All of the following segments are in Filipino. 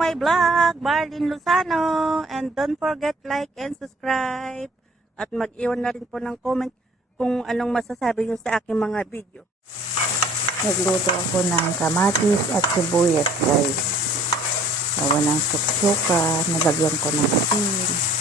my vlog, Marlene Lozano. And don't forget like and subscribe. At mag-iwan na rin po ng comment kung anong masasabi nyo sa aking mga video. Nagluto ako ng kamatis at sibuyas, guys. Gawa ng suka, nalagyan ko ng asin.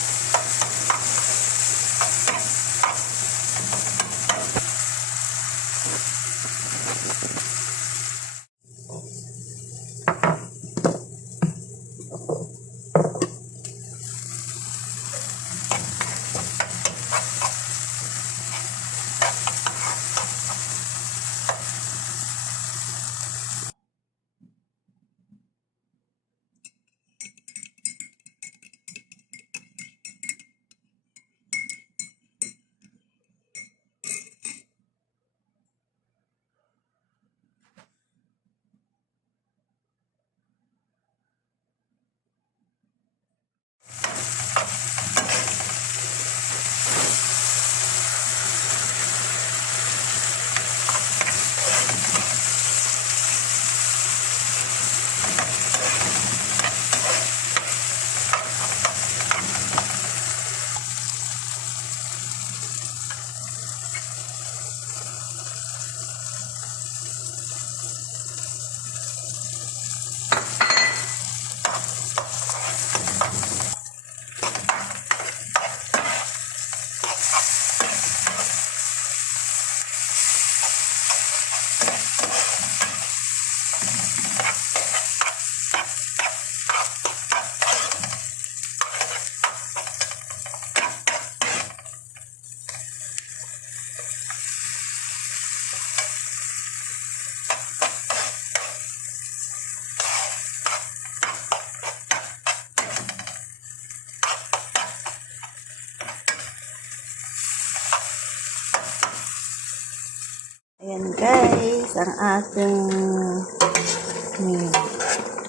Ayan guys, ang ating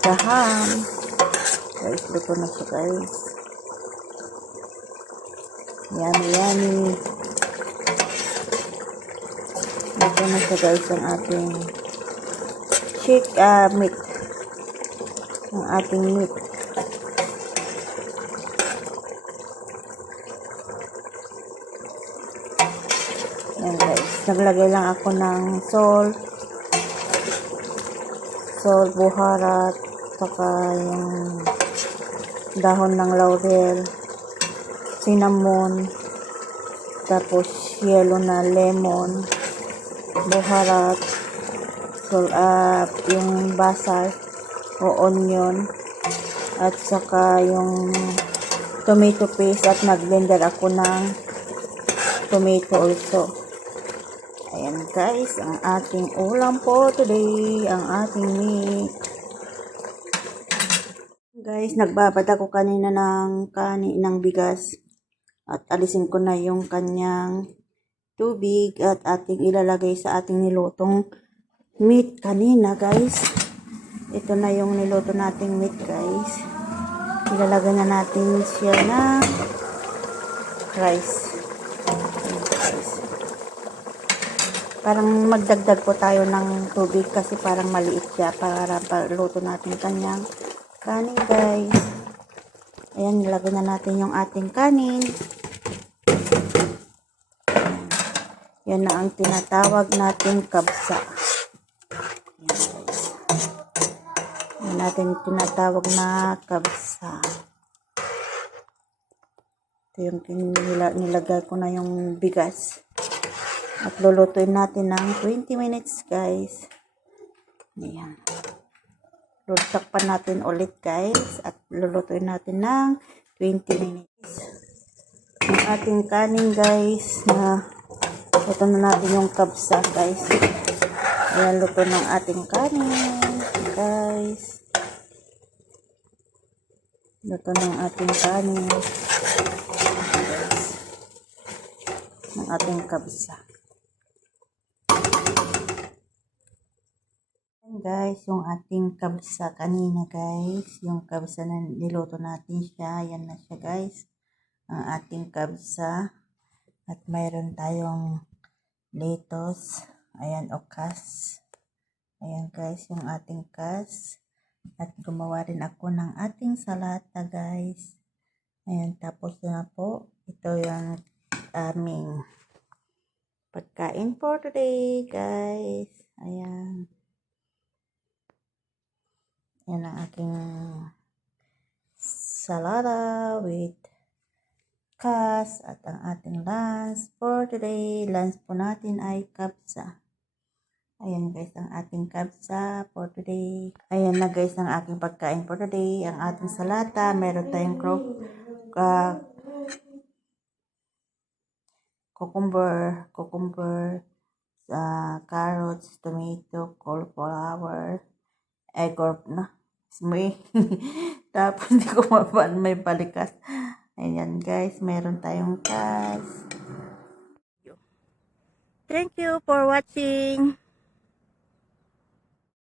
daham. Guys, luto na siya guys. Yummy, yummy. Luto na siya guys ang ating meat. Ang ating meat. Ayan guys, naglagay lang ako ng salt, buharat, saka yung dahon ng laurel, cinnamon, tapos yellow na lemon, buharat, yung basal o onion, at saka yung tomato paste, at nag-blender ako ng tomato also. Ayan guys, ang ating ulam po today, ang ating meat. Guys, nagbabad ako kanina ng bigas. At alisin ko na yung kanyang tubig at ating ilalagay sa ating nilutong meat kanina guys. Ito na yung niluto nating meat guys. Ilalagay na natin siya na rice. Parang magdagdag po tayo ng tubig kasi parang maliit siya para paluto natin kanyang kanin guys. Ayan, nilagay na natin yung ating kanin. Yan na ang tinatawag nating kabsa. Ayan guys. Yan natin tinatawag na kabsa. Ito yung nilagay ko na yung bigas. At lulutuin natin ng 20 minutes guys. Ayan. Takpan natin ulit guys. At lulutuin natin ng 20 minutes. Ang ating kanin guys. Luto na natin yung kabsa guys. Ayan, luto ng ating kanin guys. Luto ng ating kanin. Guys. Ng ating kabsa. Guys, yung ating kabsa kanina guys, yung kabsa na niluto natin siya, yan na siya guys, ang ating kabsa. At mayroon tayong lettuce, ayan, okas, ayan guys, yung ating kas, At gumawa rin ako ng ating salata, guys. Ayan, tapos na po. Ito yung aming pagkain for today, guys. Ayan. Yan ang aking salata with kas at ang ating lunch for today. Lunch po natin ay kapsa. Ayan guys, ang ating kapsa for today. Ayan na guys, ang aking pagkain for today. Ang ating salata, meron tayong cucumber, carrots, tomato, cauliflower, egg or na. May tapos hindi ko may balikas. Ayan guys, meron tayong kas. Thank you for watching.